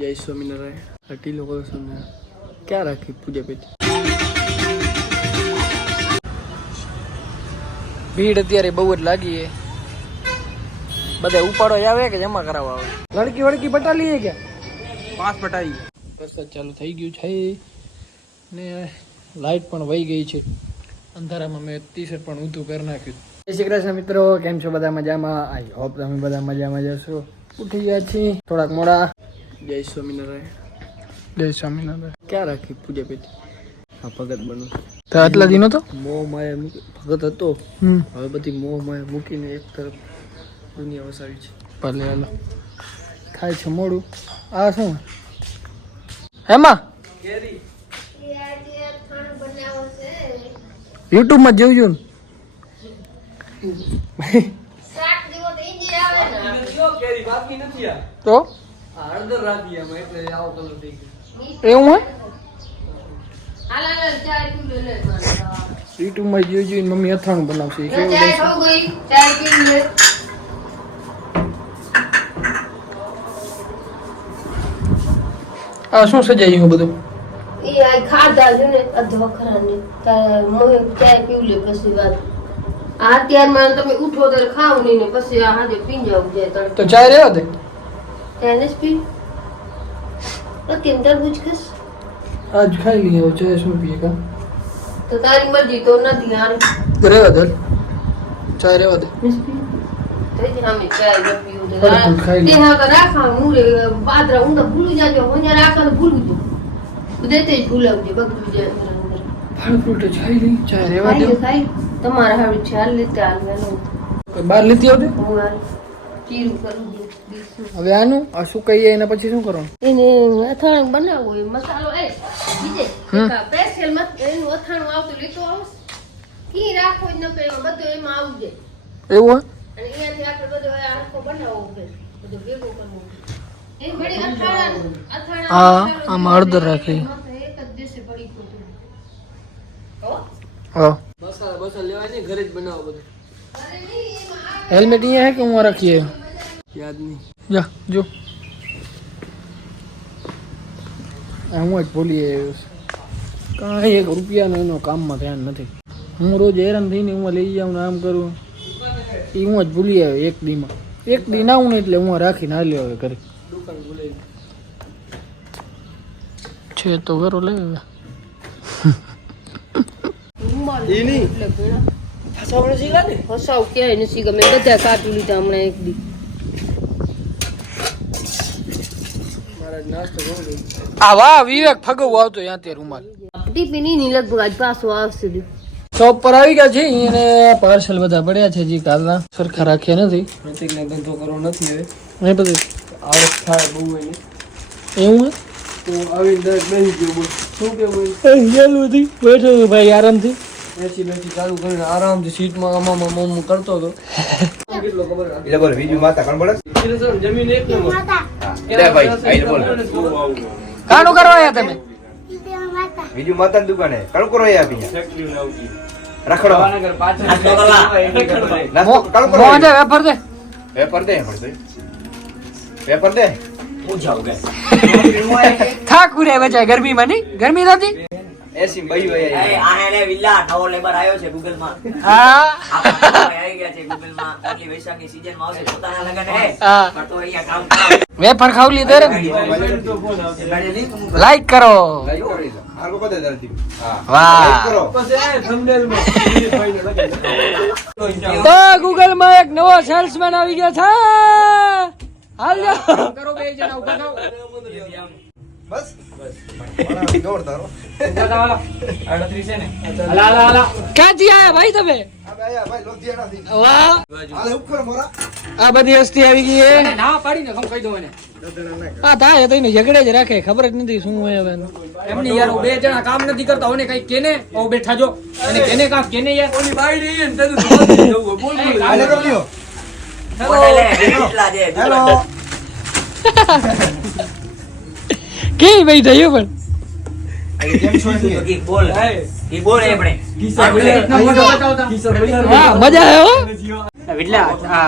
જય સ્વામિનારાયણ આ લોકો કરો ક્યાં રાખી પૂજા પેટી ભીડ અત્યારે બહુ જ લાગી છે. બધા ઉપાડો આવે કે જમા કરાવવા આવે? લડકી વડકી પટાલી કે? પાસ પટાવી વરસાદ ચાલુ થઈ ગયું છે. ને લાઈટ પણ વહી ગઈ છે. અંધારામાં મેં ટી શર્ટ પણ ઊંધું કરી નાખ્યું. જય શ્રી કૃષ્ણ મિત્રો કેમ છો બધા મજામાં? આઈ હોપ તમે બધા મજામાં જશો ઉઠી ગયા છીએ. થોડાક મોડા. જય સ્વામિનારાયણ. જય સ્વામિનારાયણ. ક્યાં રાખી પૂજા પેટી? હા ભગત બનવું તો આટલા દિનો તો? મોહ માયા મૂકી ભગત હતો. હવે બધી મોહ માયા મૂકીને એક તરફ દુનિયા વસાવી છે. ભલે હાલો. થાય છે મોડું. આ શું? હેમાં? યુટ્યુબમાં જોયું ને તો એવું હોય? યુટ્યુબમાં જોઈ જોઈને મમ્મી અથાણું બનાવશે. એ કેવું આ શું સજાયું બધું? ખાધા છે ને અધવખરા ને તારે મોહે ચાય પીવું લે પછી વાત. આ અત્યારમાં તમે ઉઠો ત્યારે ખાવ નહીં ને પછી આ હાજે પી જાવ જાય તો ચાય રહેવા દે? ખસ આજ ખાઈ લઈએ હવે ચાય શું પીએ કા તો તારી મરજી તો નથી યાર રહેવા દે ચાય રહેવા દે તેથી અમે ચાય ન પીવું તો તરબૂચ ખાઈ લે. તે હા તો રાખા હું રે બાદરા હું તો ભૂલી જાજો હું ત્યાં રાખા તો ભૂલું જો દેતે જ ભૂલાવજે બગડી જાય અંદર અંદર ફળ ફ્રૂટ જ ખાઈ લઈ ચાય રહેવા દે. તમારા હારું ચાલ લેતે હાલ વેલો કોઈ બહાર લીધી આવતી હું હવે આનું? આ શું કહીએ એના પછી શું કરવાનું એને અથાણું બનાવવું હોય મસાલો એ. બીજે. સ્પેશિયલ એનું અથાણું આવતું લીધું આવશે. કી રાખો જ ન પડે એમાં બધું એમાં આવી જાય એવું અને અહીંયાથી આપણે બધું હવે આખો બનાવવો પડે. બધું ભેગો કરવો એ વળી અથાણા અથાણા હા, આમાં હળદર રાખી. એક જ દિવસે પડી ગયું હા? મસાલા બસાલા લેવા ને ઘરે જ બનાવો બધું. હેલ્મેટ અહીંયા હે કે હું રાખીએ યાદ નહીં જા જો આ હું જ ભૂલી આવ્યો છું કાંઈ એક રૂપિયાનો એનો કામમાં ધ્યાન નથી હું રોજ હેરાન થઈને હું લઈ જાઉં ને આમ કરું એ હું જ ભૂલી આવ્યો એક દીમાં એક દી ના હું ને એટલે હું રાખીને હાલ્યો હવે ઘરે। છે તો ઘરો લે ક્યાંય નથી ગમે. બધા કાપી લીધા હમણાં એક દી. આ વાહ વિવેક ફગવ આવતો ત્યાં તે રૂમાલ. ટિફિનની લગભગ આજ પાછો આવશે. શોપ પર આવી ગયા છે એને પાર્સલ બધા પડ્યા છે જે કાલના. સરખા રાખ્યા નથી. પ્રતિકને ધંધો કરવો નથી હવે. નહીં બધું. આવક થાય બહુ એવું તો આવી બેસી ગયો શું કેવું ગયેલું હતી બેઠો ભાઈ આરામથી. બેસી બેસી ચાલુ કરીને આરામથી સીટમાં આમાં મમ કરતો હતો. કેટલો ખબર એ લોકો બીજું માતા કોણ બોલે? જમીન એક નંબર. લે ભાઈ આઈને બોલ. કાણું કરવા આયા તમે? બીજું માતા. ની દુકાને. કણ કરો આપી રખડો. કરો મોહન દે. વેપર દે વેપર દે. વેપર દે. થાક ઉરે બચાય ગરમીમાં નહીં? ગરમી નથી? એસી બઈ વઈ એ આ વિલ્લા નવો લેબર આવ્યો છે ગૂગલમાં હા આવી ગયા છે ગૂગલમાં આટલી વૈશાખની સીઝનમાં આવશે પોતાના લગન હે. પણ તો અહીંયા કામ રે. લાઈક કરો. તો. ગૂગલમાં એક નવો સેલ્સમેન આવી ગયો છે. હાલ કરો બે જણા ઊભા થાઓ. બસ. બસ. દોડ તારો ક્યાંથી આયા ભાઈ તમે? આ બે આયા ભાઈ લોધિયા નથી વાહ. હાલે ઉપર મોરા. આ બધી હસ્તી આવી ગઈ છે ના પાડીને ખમ કહી દો મને હા થાય તો એને ઝઘડે જ રાખે ખબર જ નથી શું હોય હવે એમની યાર બે જણા કામ નથી કરતા ઓને કઈ કેને? ઓ બેઠા જો. અને કેને કામ કેને યાર? ઓની બાઈ રહી ને તેનું બોલ બોલ? હેલો. કેવી ભાઈ થયું પણ? કી કી આવે હો. એટલે આ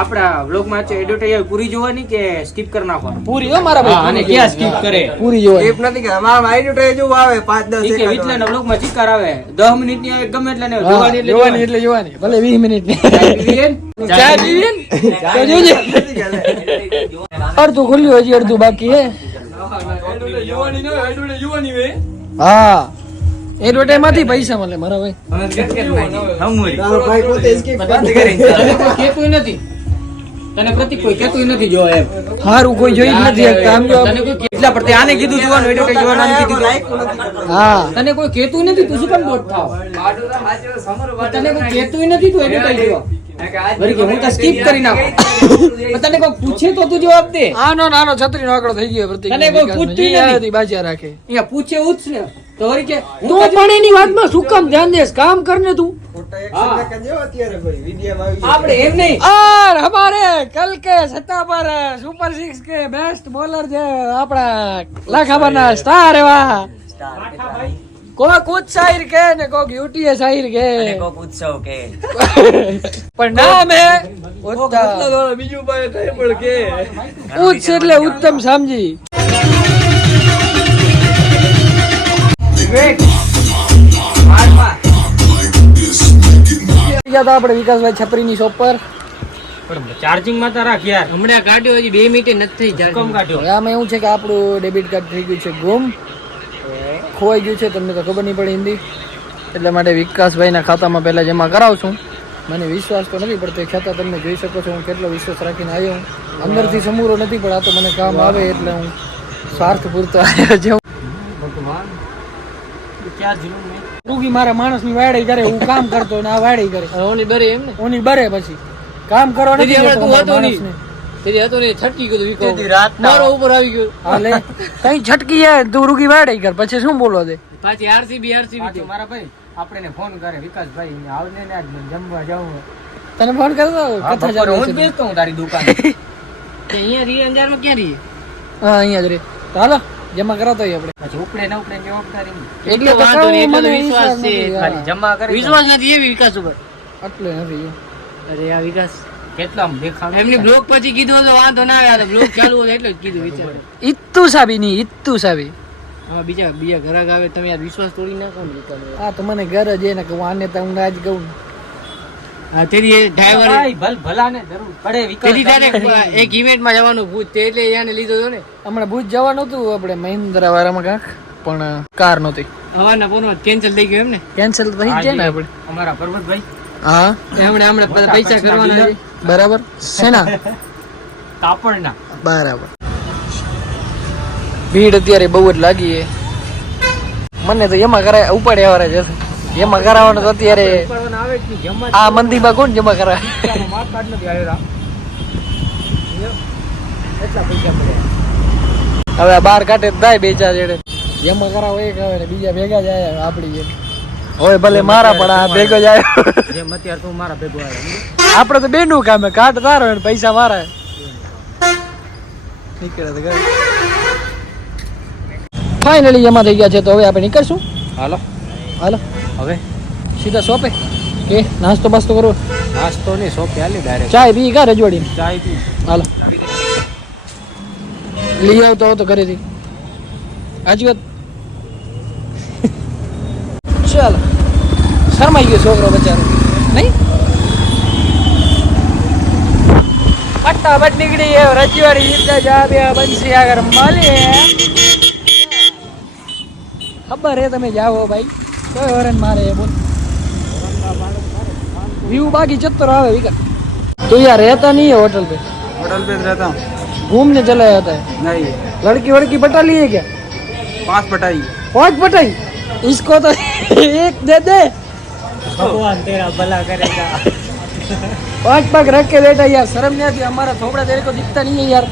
આપણા બ્લોગમાં છે એડવર્ટાઈઝ પૂરી જોવાની કે સ્કીપ કરી નાખવાનું પૂરી હો મારા હા, અને ક્યાં skip કરે? પૂરી જોવાની. ટીપ નથી કે અમારા આઈડિયો જેવું આવે પાંચ દસ ઠીક છે, સેકન્ડ વિટલાના બ્લોગમાં આવે. 10 મિનિટની આવે ગમે એટલા ને જોવાની એટલે જોવાની એટલે જોવાની. ભલે 20 મિનિટની ચાય પીવી છે ને? ચા પીવી તો જોજે. અડધું ખુલ્યું હજી અડધું બાકી હે. હા એડવર્ટાઈઝ પૈસા મળે મારા ભાઈ. હમુરી. તારો ભાઈ પોતે skip તને કોઈ નથી. તને પ્રતિક કોઈ કેતું નથી જો એમ. હારું કોઈ જોઈ નથી શકતા જો તને કોઈ કેટલા પડતે આને કીધું જોવાનું એડવર્ટાઈઝ જોવાનું આને કીધું. હા. તને કોઈ કેતું નથી તું શું કામ બોટ થાવ તને કોઈ કેતું નથી તું એડવર્ટાઈઝ જોવા. વળી કે હું તો સ્કીપ કરી નાખું પણ તને કોઈ પૂછે તો તું જવાબ દે આનો નાનો છત્રી નો આંકડો થઈ ગયો પ્રતિક તને કોઈ પૂછતું ય નથી. બાજ્યા રાખે અહીંયા પૂછે ઉચ ને તો વળી કે હું તું પણ એની વાતમાં શું કામ ધ્યાન દેસ કામ કરને તું ખોટા action ના કરજો અત્યારે ભાઈ વિડીયોમાં આવી આપણે એમ નહીં और हमारे कल के सत्ता पर सुपर सिक्स के बेस्ट बॉलर जो આપણા લાખાબાના સ્ટાર એવા કોઈ કુછ શાયર કે ને કોક યુટીએ શાયર કે કોક ઉત્સવ કે. પણ ના મે બીજું ભાઈ કઈ પણ કે. ઉચ્ચ એટલે ઉત્તમ સમજી. આપણે વિકાસભાઈ છપરીની શોપ પર. ચાર્જિંગમાં તો રાખ યાર. હમણાં કાઢ્યો હજી બે મિનિટે નથી થઈ. હુકમ કાઢ્યો. આમાં એવું છે કે આપણું ડેબિટ કાર્ડ થઈ ગયું છે ગુમ. ખોવાઈ ગયું છે તમને તો ખબર નહીં પડી હિન્દી. એટલા માટે વિકાસભાઈના ખાતામાં પહેલાં જમા કરાવશું. મને વિશ્વાસ તો નથી પડતો છતાં તમે જોઈ શકો છો હું કેટલો વિશ્વાસ રાખીને આવ્યો હું. અંદરથી સમૂરો નથી પણ આ તો મને કામ આવે એટલે હું સ્વાર્થ પૂરતો આવ્યો છું. ભગવાન રૂગી મારા માણસની વાડી કરે હું કામ કરતો ને આ વાડી કરે ઓની બરે એમ ને? ઓની બરે પછી. કામ કરવા નથી દેતો અમારા માણસને. મારો ઉપર આવી ગયો. હાલે કઈ છટકી હે તું રૂગી કર પછી શું બોલો દે પાછું મારા ભાઈ આપણે ફોન કરે વિકાસભાઈ આવને ને આજ જમવા જાવું તને ફોન કરતો હા, કથા બપોરે ચાલુ હું જ છે. બેસતો હું તારી દુકાને. હા અહીંયા જ રે. તો હાલો જમા કરાવતો હોય આપણે. પછી ઉપડે ન ઉપડે જવાબદારી એટલે તો કહું, મને વિશ્વાસ ખાલી જમા કરે વિશ્વાસ નથી એવી વિકાસ ઉપર. એટલે નથી. અરે આ વિકાસ કેટલા આમ એમની બ્લોગ પછી કીધું તો વાંધો ના આવે બ્લોગ ચાલુ હોય એટલે જ કીધું વિચાર. ઇત્તુ સાબી ની ઇત્તુ સાબી. હા બીજા બીજા ઘરાક આવે તમે યાર વિશ્વાસ તોડી નાખો ને વિકાસ તો મને ઘર જ એને કહું આને તો હું આજ કહું. હા ડ્રાઈવર ભલ ભલાને જરૂર પડે વિકાસ તારે એક ઇવેન્ટમાં જવાનું ભૂત તે એટલે એને લીધો હતો ને. હમણાં ભૂજ જવાનું હતું આપણે મહિન્દ્રા વાળામાં કાંક પણ કાર નહોતી. હવાના કેન્સલ થઈ ગયો એમ ને? કેન્સલ થઈ જાય ને આપણે. અમારા પર્વતભાઈ હા? હમણાં હમણાં પૈસા કરવાના છે. બરાબર? શેના? કાપડના. બરાબર. ભીડ અત્યારે બહુ જ લાગી છે. મને તો એમાં કરાય ઉપાડે આવરે જશે. એમાં કરાવવાનું તો અત્યારે આ મંદિરમાં કોણ જમા કરાવે? હવે આ બાર કાઢે થાય બે ચાર જેડે જેમાં કરાવો એક આવે ને બીજા ભેગા જ આવ્યા આપડી જેમ. હોય ભલે મારા આ ભેગો જાય. જેમ અત્યારે તું મારા ભેગો આવ્યો આપણે તો બેનું કામ કાઢ તારો ને પૈસા મારા નીકળે તો ફાઇનલી જમા થઈ ગયા છે તો હવે આપણે નીકળશું. હાલો. હાલો. હવે? સીધા શોપે? કે નાસ્તો બાસ્તો કરો નાસ્તો નહીં શોપે હાલી ડાયરેક્ટ ચાય પી કા રજવાડી? ચાય પી. હાલો. લઈ આવતો હતો ઘરેથી. સાચી વાત? શરમાઈ ગયો છોકરો બચારો નહીં ફટાફટ નીકળી ગયો રજવાડી જીતતા જા બે બંસી આગળ મળીએ ખબર હે તમે જાઓ ભાઈ કોઈ વરણ મારે એ બોલ વ્યૂ બાકી ચત્તર આવે વિકા तो यार रहता नहीं है होटल पे होटल पे रहता हूँ घूमने चला जाता है नहीं लड़की वड़की पटा ली है क्या पाँच पटाई पांच पटाई इसको तो एक दे दे ભગવાન તેરા ભલા કરેગા पांच पाक रख के बैठा यार शर्म नहीं आती हमारा थोबड़ा तेरे को दिखता नहीं है यार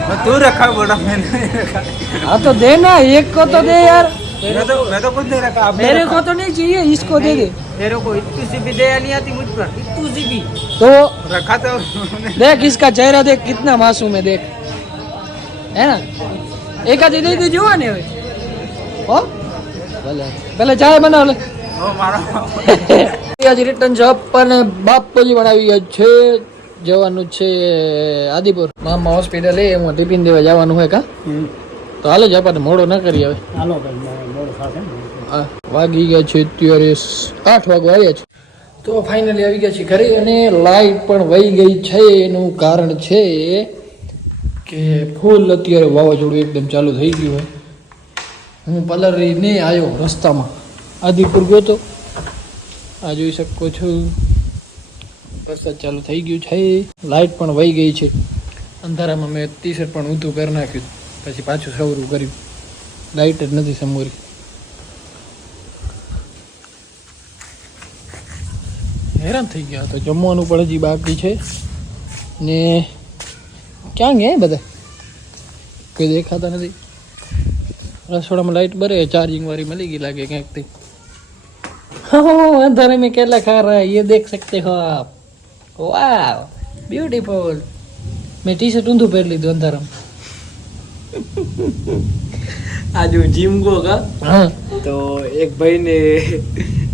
मैं तू रखा बोला मैंने नहीं रखा हाँ तो दे ना एक को तो दे यार मैं तो मैं तो कुछ नहीं रखा आपने मेरे को तो नहीं चाहिए इसको दे दे तेरे को इतनी सी भी दया नहीं आती मुझ पर इतनी सी भी तो रखा था उन्होंने देख इसका चेहरा देख कितना मासूम है देख है ना एक आधी दे दीजिए हुआ नहीं हो भले चाय बना ले આજે રિટર્ન જોબ અને બાપુજી પણ આવી ગયા છે. જવાનું છે આદિપુર. મામા હોસ્પિટલ એ હું ટિફિન દેવા જવાનું હોય કા? તો હાલો જ આપણને મોડો ન કરી હવે. વાગી ગયા છે અત્યારે આઠ વાગવા આવ્યા છે. તો ફાઇનલી આવી ગયા છે ઘરે અને લાઈટ પણ વહી ગઈ છે. એનું કારણ છે કે ફૂલ અત્યારે વાવાઝોડું એકદમ ચાલુ થઈ ગયું હોય. હું પલરીને આવ્યો રસ્તામાં. આદિપુર ગોતો આ જોઈ શકો છો. વરસાદ ચાલુ થઈ ગયું છે. લાઇટ પણ વહી ગઈ છે. અંધારામાં મેં ટી શર્ટ પણ ઊંધું કરી નાખ્યું. પછી પાછું સવરું કર્યું. લાઇટ જ નથી સમોરી હેરાન થઈ ગયા તો જમવાનું પણ હજી બાકી છે. ને ક્યાં ગયા બધા? કંઈ દેખાતા નથી. રસોડામાં લાઇટ બરે ચાર્જિંગ વાળી મળી ગઈ લાગે ક્યાંકથી. हाँ अंधेरे में केला खा रहा है ये देख सकते हो आप वाह ब्यूटीफुल मैं टी शर्ट ઊંધું પહેરી લીધું અંધારામાં આજે હું જીમ ગયો કા હા તો એક ભાઈને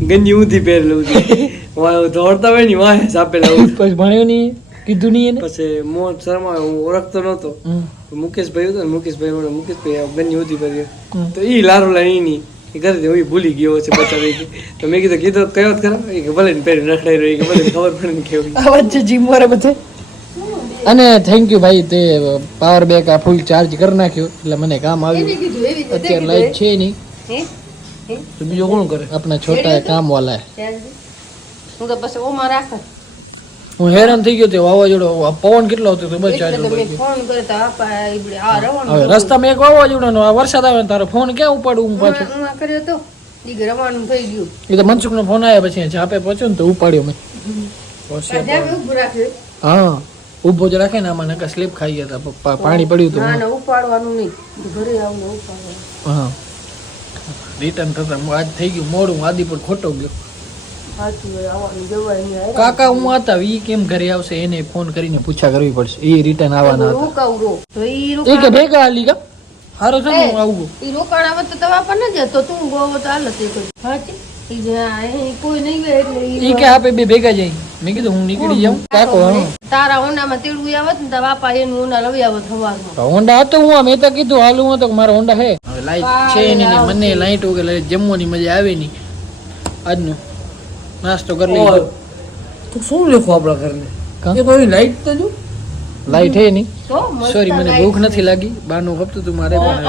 ગંજી ઊંધી પહેરેલું હતી વાહ દોડતા હોય ને વાહ સાપેલા ઊંધ. પછી ભણ્યો નહીં કીધું નહીં એને પછી મોહન શર્મા હું ઓળખતો નહોતો હમ. મુકેશભાઈ હતો ને મુકેશભાઈ મને મુકેશભાઈ આ ગંજી ઊંધી પહેરી હમ. તો ઈ લારો લાઈ ની એ ઘરે હું ભૂલી ગયો છે બચાવી તો મેં કીધું કીધું કયો જ ખરા કે ભલે ને પહેરી નખડાઈ રહી કે ભલે ખબર પડે ને કેવું. અવાજ છે જીમ વાળા બધે. અને થેન્ક યુ ભાઈ તે પાવર બેક આ ફૂલ ચાર્જ કરી નાખ્યો એટલે મને કામ આવ્યું. અત્યારે લાઈટ છે નહીં. હે? હે? તો બીજો કોણ કરે? આપણા છોટા કામ વાલા હે તો પછી ઓમાં રાખત હું હેરાન થઈ ગયો તે વાવાઝોડો આ પવન કેટલો હતો બસ હવે રસ્તામાં એક વાવાઝોડો નો વરસાદ આવે તારો ફોન ક્યાં ઉપાડું હું પાછો? કર્યો તો રવાનું થઈ ગયું. એ તો મનસુખનો ફોન આવ્યા પછી ઝાપે પહોંચ્યો ને તો ઉપાડ્યો મેં. હા. ઊભો જ રાખે ને આમાં નકા સ્લીપ ખાઈ ગયા હતા પપ્પા પાણી પડ્યું હતું ઉપાડવાનું નહીં. ઘરે આવું હા. રિટર્ન થતા આજ થઈ ગયું મોડું આદિપુર ખોટો ગયો. કાકા હું હતા ઈ કેમ ઘરે આવશે? એને ફોન કરીને પૂછા કરવી પડશે. એ રિટર્ન આવવાના હતા. રોકાવું રો. એ કે ભેગા હાલી કા? હારો છે હું આવું. ઈ રોકાણ આવે તો તવા પર ન તો તું ગોવો તો હાલ તે કોઈ. સાચી ઈ જે આ અહીં કોઈ નહીં ગયે એટલે ઈ ઈ કે આપે બે ભેગા જઈ મેં કીધું હું નીકળી જાઉં. કાકો તારા હોન્ડામાં તેડવું આવત ને તારા બાપા એનું હોન્ડા લવી આવત હોન્ડા હતો હું મેં તો કીધું હાલું હું તો કે મારો હોન્ડા હે. લાઈટ છે નહીં ને મને લાઈટ વગર જમવાની મજા આવે નહીં. આજનું. નાસ્તો કરી લીધો તો શું લેખો આપણા ઘરને કાં? એ તો લાઈટ તો જો લાઈટ હે નહીં સોરી મને ભૂખ નથી લાગી બાનું ખપતું તું મારે પણ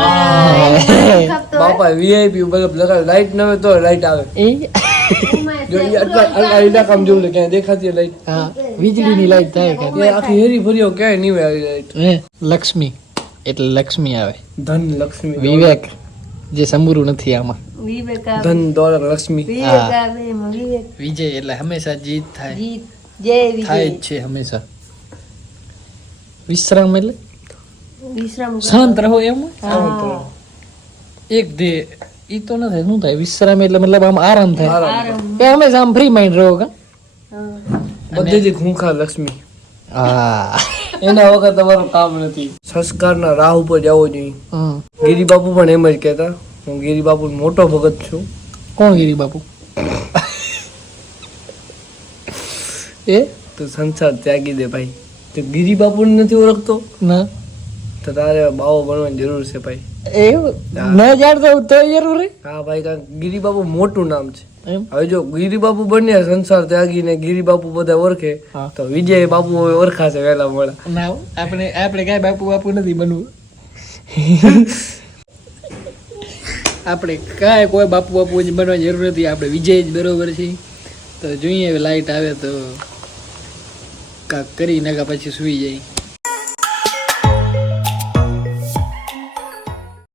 બાપા વીઆઈપી બલ્બ લગાડ લાઈટ ન હોય તો લાઈટ આવે જો આટલા આટલા ક્યાંય દેખાતી લાઈટ હા વીજળીની લાઈટ થાય કે એ આખી હેરી ફર્યો ક્યાંય નહીં આવી લાઈટ હે લક્ષ્મી એટલે લક્ષ્મી આવે ધન લક્ષ્મી વિવેક જે સમુરું નથી આમાં. ધન દોલત લક્ષ્મી વિજય એટલે હંમેશા જીત થાય. જીત. જય વિજય. જ છે હંમેશા. વિશ્રામ એટલે? વિશ્રામ શાંત રહો એમ હા. એક દે ઈ તો ન થાય શું થાય? વિશ્રામ એટલે મતલબ આમ આરામ થાય. આરામ. એ હંમેશા આમ ફ્રી માઇન્ડ રહો કા. બધેથી ખૂંખાર લક્ષ્મી. હા. એના વગર તમારું કામ નથી. સંસ્કારના રાહ ઉપર જવો જોઈએ. ગિરિબાપુ બાપુ પણ એમ જ કહેતા. હું ગિરી બાપુ મોટો ભગત છું. કોણ ગીરી બાપુ એ? તો સંસાર ત્યાગી દે ભાઈ. તો ગિરી બાપુને નથી ઓળખતો? ના. તો તારે બાવો બનવાની જરૂર છે ભાઈ. એવું ન જાણતો તો જરૂર? હા ભાઈ કારણ ગિરિબાપુ બાપુ મોટું નામ છે. હવે જો ગિરી બાપુ બને સંસાર ત્યાગીને ગિરી બાપુ બધા ઓળખે તો વિજય બાપુ હવે ઓળખાશે વહેલા મોડા. ના આપણે આપણે કાંઈ બાપુ બાપુ નથી બનવું. આપણે કાંઈ કોઈ બાપુ બાપુ બનવાની જરૂર નથી, આપણે વિજય જ બરોબર છે. તો જોઈએ લાઈટ આવે તો કાંક કરી નાખા, પછી સુઈ જાય.